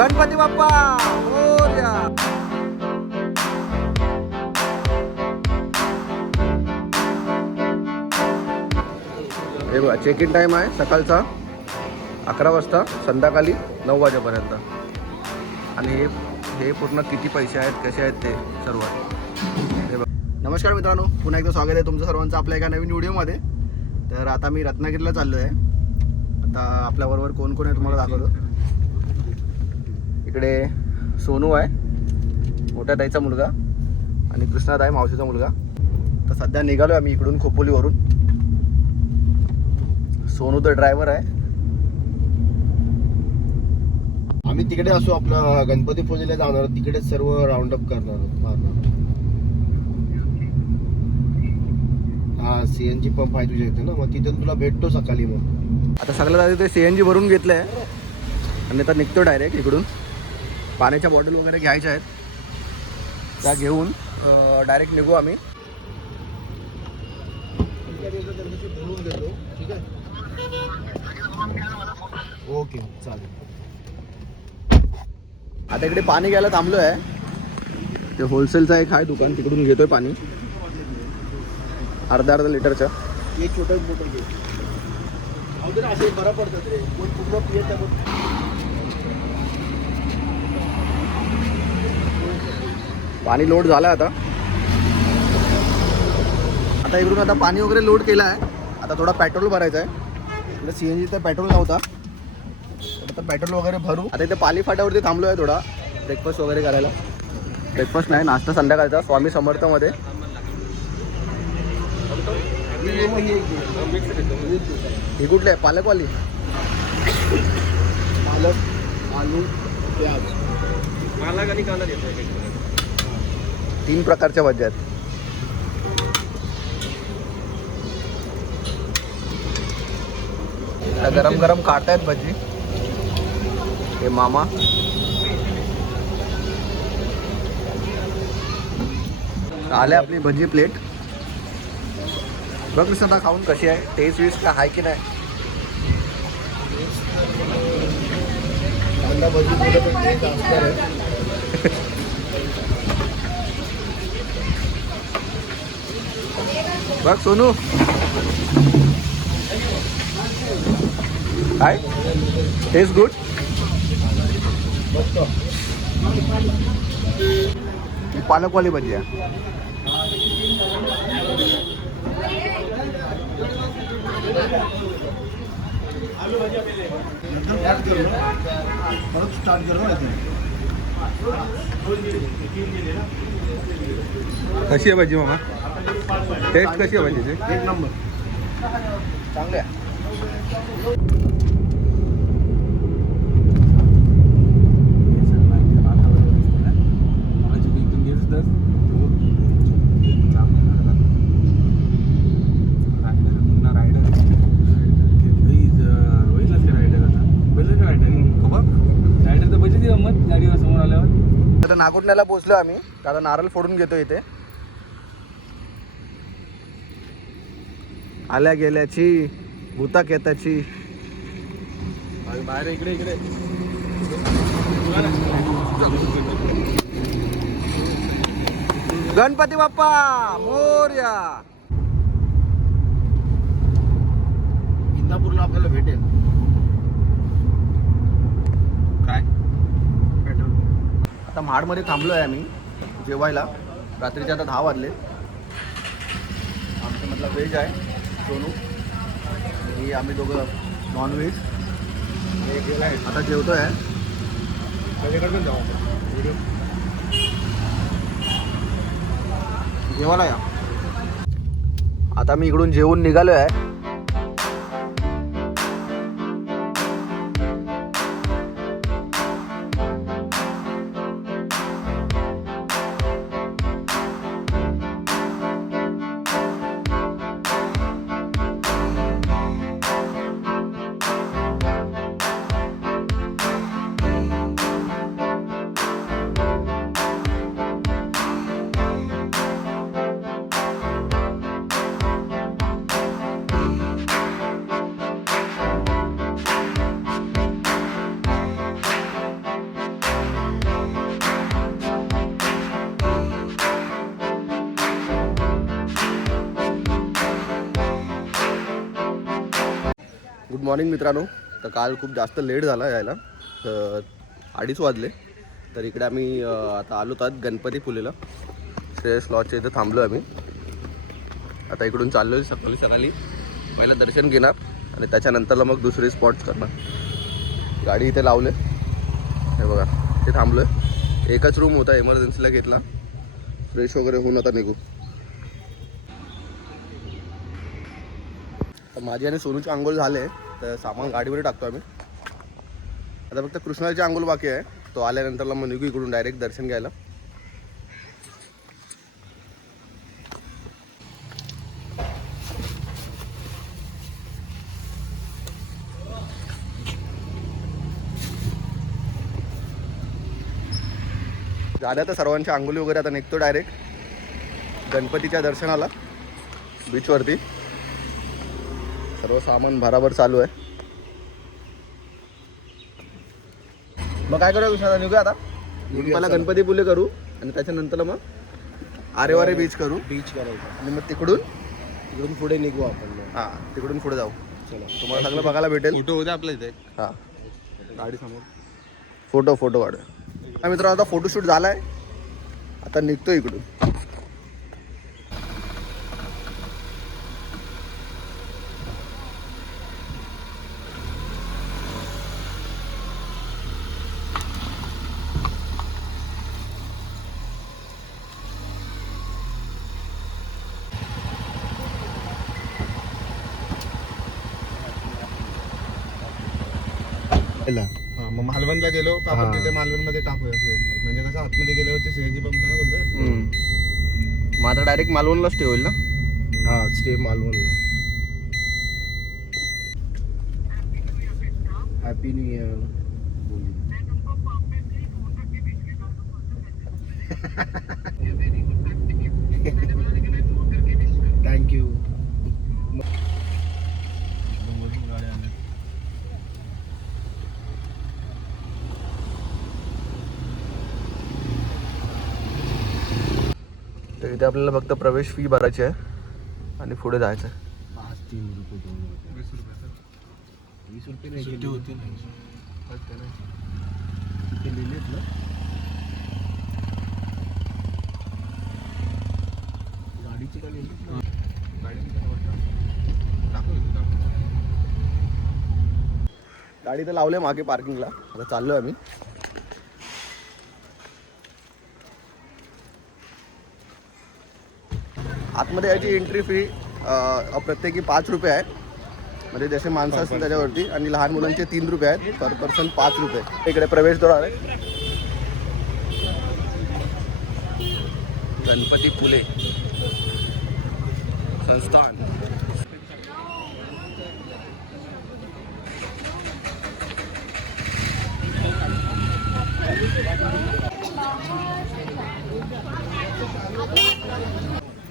गणपती बाप्पा मोरया. हे बघा check in time आहे सकाळचा 11 वाजता संध्याकाळी 9 वाजेपर्यंत. आणि हे पूर्ण किती पैसे आहेत कसे आहेत ते सर्व. हे बघा. नमस्कार मित्रांनो, पुन्हा एकदा स्वागत आहे तुमचं सर्वांचं आपल्या एका नवीन व्हिडिओमध्ये. तर आता मी रत्नागिरीला चाललो आहे. आता आपल्याबरोबर कोण कोण आहे तुम्हाला दाखवतो. इकडे सोनू आहे, मोठ्या ताईचा मुलगा, आणि कृष्णात आहे मावशीचा मुलगा. तर सध्या निघालो आम्ही इकडून खोपोलीवरून. सोनू तर ड्रायव्हर आहे. आम्ही तिकडे असू, आपला गणपती पूजेला जाणार, तिकडे सर्व राऊंड अप करणार मारणार. हा सीएनजी पंप आहे तुझ्या इथे ना, मग तिथे तुला भेटतो सकाळी. मग आता सगळ्यात आधी ते सीएनजी भरून घेतलं आहे आणि आता निघतो डायरेक्ट इकडून. पाण्याच्या बॉटल वगैरे घ्यायच्या आहेत, त्या घेऊन डायरेक्ट निघू आम्ही. भरून देतो, ठीक आहे. ओके चालेल. आता इकडे पाणी घ्यायला थांबलो आहे. ते होलसेलचं एक आहे दुकान, तिकडून घेतोय पाणी अर्धा लिटरचं. एक छोटं मोठं घे, अगदी असे बरं पडतात रे. कोण पूर्ण पियत आहे. पाणी लोड झालं आता. आता इकडून आता पाणी वगैरे लोड केलं आहे. आता थोडा पेट्रोल भरायचं आहे. इकडे सीएनजी तर पेट्रोल नव्हता, आता पेट्रोल वगैरे भरू. आता इथे पाली फाट्यावरती थांबलो आहे थोडा ब्रेकफास्ट वगैरे करायला. ब्रेकफास्ट नाही, नाश्ता संध्याकाळचा स्वामी समर्थमध्ये. ही कुठली आहे? पालकवाली. पालक, आलू, प्याज. पालक आणि कांदा देतो. 3 प्रकारच्या भाज्या आहेत. गरम गरम काढतायत भजी हे मामा. आले आपली भजी प्लेट. बघ आता खाऊन कशी आहे, टेस्ट विस्ट का आहे की नाही. कांदा भजी थोडं पण टेस्ट असणार आहे. बघ सोनू काय टेस्ट गुड. बघतो पालकवाली भजी आहे. परत स्टार्ट करू ना. कशी आहे भाजी मामा? टेस्ट कशी आहे भाजीची? एक नंबर. चांगली आहे. आता नागोठण्याला पोहोचलो आम्ही. आता नारळ फोडून घेतो इथे. आल्या गेल्याची भूता केताची. बाहेर इकडे इकडे गणपती बाप्पा मोरया. इंदापूरला आपल्याला भेटेल काय पेट्रोल. आता महाडमध्ये थांबलो आहे आम्ही जेवायला. रात्रीचे आता 10 वाजले. आमचं मतलब व्हेज आहे सोनू आणि आम्ही दोघं नॉनव्हेज. आता जेवतो आहे. सगळीकडे जाऊ व्हिडिओ जेवायला या. आता मी इकडून जेवून निघालो आहे. गुड मॉर्निंग मित्रांनो. तर काल खूप जास्त लेट झाला यायला, 2:30 वाजले. तर इकडे आम्ही आता आलो आहोत गणपतीपुलेला. श्रेयस लॉजच्या इथं थांबलो आम्ही. आता इकडून चाललो आहे सकाळी पहिलं दर्शन घेणार आणि त्याच्यानंतरला मग दुसरे स्पॉट्स करणार. गाडी इथे लावले, हे बघा ते थांबलो आहे. एकच रूम होता, इमर्जन्सीला घेतला. फ्रेश वगैरे होऊन आता निघू. तर माझी आणि सोनूची आंघोळ झाले, तर सामान गाडीवर टाकतो आम्ही. आता फक्त कृष्णाची आंघोळ बाकी आहे. तो आल्यानंतरला मग निघू इकडून डायरेक्ट दर्शन घ्यायला. झाल्या तर सर्वांच्या आंघोळी वगैरे. आता निघतो डायरेक्ट गणपतीच्या दर्शनाला बीचवरती. सर्व सामान भराभर चालू आहे. मग काय करूया कृष्णा, निघूया आता. पहिला गणपतीपुले करू आणि त्याच्यानंतर मग आरेवारे बीच करू. बीच करायचं आणि मग तिकडून पुढे निघू आपण. हां तिकडून पुढे जाऊ. चला, तुम्हाला सगळं बघायला भेटेल. फोटो होते आपल्या इथे. हां गाडी समोर. फोटो काढूया. हा मित्रांनो, आता फोटोशूट झाला आहे. आता निघतो इकडून. मग मालवणला गेलो का आपण तिथे मालवणमध्ये टाकूया CNG. म्हणजे कसं आतमध्ये गेल्यावरती CNG पंप नाही बोलतोय. मग आता डायरेक्ट मालवणला स्टे होईल ना. हा, स्टे मालवणला. Happy new year. थँक्यू. तर इथे आपल्याला फक्त प्रवेश फी भरायची आहे आणि पुढे जायचं आहे. 3 रुपये 20 रुपये. 20 रुपये नाही सुट्टी होती नाही. ते लिहिलेत ना. गाडीची का लिहिली. गाडी तर लावले मागे पार्किंगला. आता चाललो आम्ही. आतमध्ये याची एंट्री फी प्रत्येकी 5 रुपये आहे. म्हणजे जसे माणसं असतील त्याच्यावरती. आणि लहान मुलांचे 3 रुपये आहेत. पर पर्सन 5 रुपये. इकडे प्रवेशद्वार आहे. गणपतीपुले संस्थान.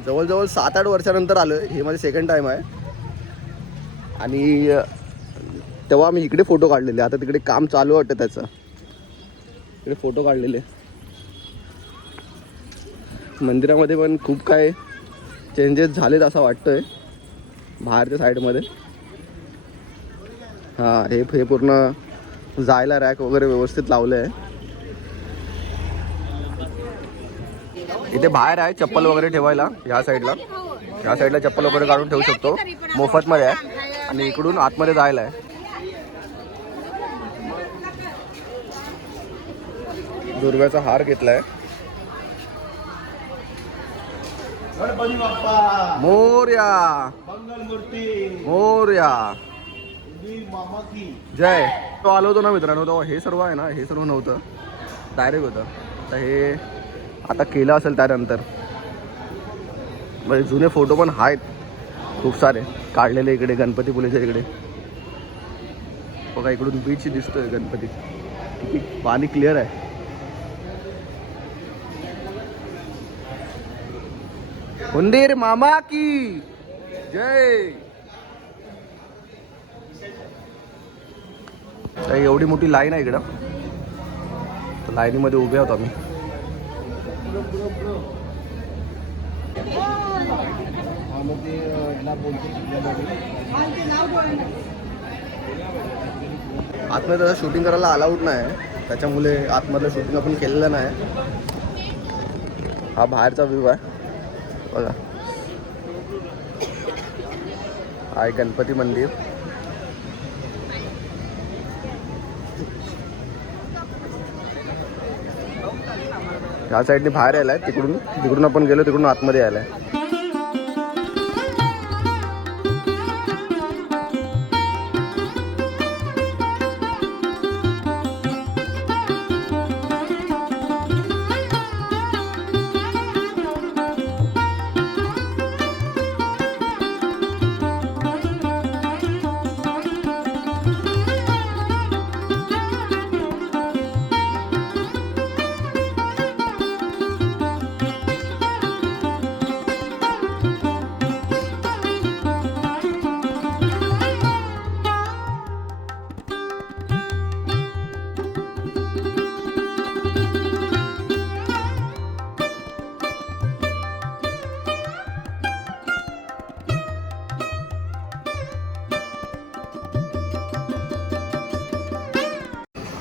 जवळजवळ 7-8 वर्षानंतर आलो आहे. हे माझे सेकंड टाईम आहे. आणि तेव्हा आम्ही इकडे फोटो काढलेले. आता तिकडे काम चालू वाटतं त्याचं. इकडे फोटो काढलेले. मंदिरामध्ये पण खूप काय चेंजेस झालेत असं वाटतंय बाहेरच्या साईडमध्ये. हां हे पूर्ण जायला रॅक वगैरे व्यवस्थित लावले आहे. इथे बाहेर आहे चप्पल वगैरे ठेवायला. ह्या साईडला चप्पल वगैरे काढून ठेवू शकतो. मोफतमध्ये आहे. आणि इकडून आतमध्ये जायला आहे. दुर्गाचा हार घेतलाय. मोरया मोरया जय. तो आलो होतो ना मित्रांनो, तेव्हा हे सर्व आहे ना, हे सर्व नव्हतं, डायरेक्ट होतं. तर हे आता केलं असेल त्यानंतर. म्हणजे जुने फोटो पण आहेत खूप सारे काढलेले इकडे गणपतीपुलेच्या इकडे. बघा इकडून बीच दिसतोय गणपती. किती पाणी क्लिअर आहे. मंदिर मामा की जय. एवढी मोठी लाईन आहे इकडं. तर लाईनीमध्ये उभे आहोत आम्ही. आतमध्ये तसं शूटिंग करायला अलाउड नाही, त्याच्यामुळे आतमधलं शूटिंग आपण केलेलं नाही. हा बाहेरचा व्ह्यू आहे बघा. हा आहे गणपती मंदिर. ह्या साईडने बाहेर यायला आहे, तिकडून आपण गेलो, तिकडून आतमध्ये यायला आहे.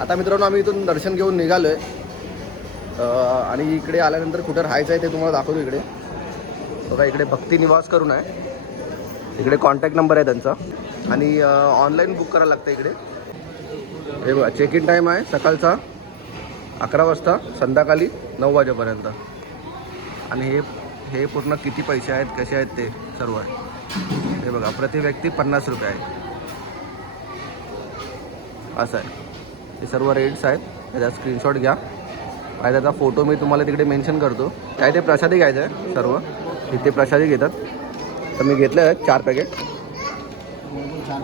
आता मित्रांनो आम्ही इथून दर्शन घेऊन निघालो आहे आणि इकडे आल्यानंतर कुठं राहायचं आहे ते तुम्हाला दाखवतो. इकडे बघा, इकडे भक्ती निवास करून आहे. इकडे कॉन्टॅक्ट नंबर आहे त्यांचा आणि ऑनलाईन बुक करायला लागतं इकडे. हे बघा, चेक इन टाईम आहे सकाळचा 11 वाजता संध्याकाळी 9 वाजेपर्यंत. आणि हे पूर्ण किती पैसे आहेत, कसे आहेत ते सर्व आहे. हे बघा, प्रति व्यक्ती 50 रुपये आहे. असं आहे, हे सर्व रेट्स आहेत. त्याचा स्क्रीनशॉट घ्या आणि त्याचा फोटो मी तुम्हाला तिकडे मेन्शन करतो. काय ते प्रसादी घ्यायचं आहे सर्व, इथे प्रसादी घेतात. तर मी घेतलं आहे 4 पॅकेट. 4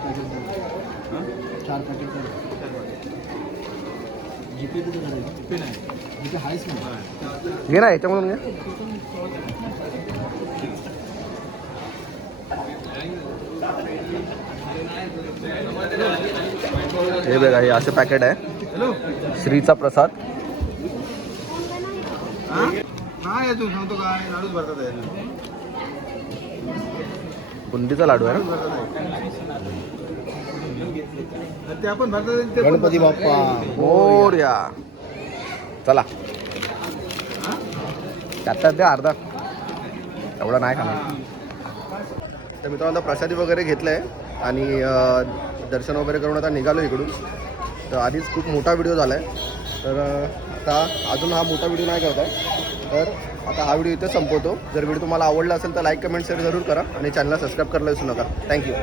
पॅकेट घे ना, याच्यामधून घे. हे बघा, हे असं पॅकेट आहे श्रीचा प्रसाद. तू सांगतो काय लाडूच भरतात आहे, बुंदीचा लाडू आहे. ते आपण भरतात. गणपती बाप्पा मोरया. चला त्यात द्या अर्धा, एवढा नाही खाणार. तर मित्रांनो प्रसादी वगैरे घेतलं आहे आणि दर्शन वगैरे करून आता निघालो इकडून. तर आधीच खूप मोठा व्हिडिओ झाला आहे, तर आता अजून हा मोठा व्हिडिओ नाही करत आहे. तर आता हा व्हिडिओ इथे संपवतो. जर व्हिडिओ तुम्हाला आवडला असेल तर लाईक, कमेंट, शेअर जरूर करा आणि चॅनलला सबस्क्राईब करायला विसरू नका. थँक्यू.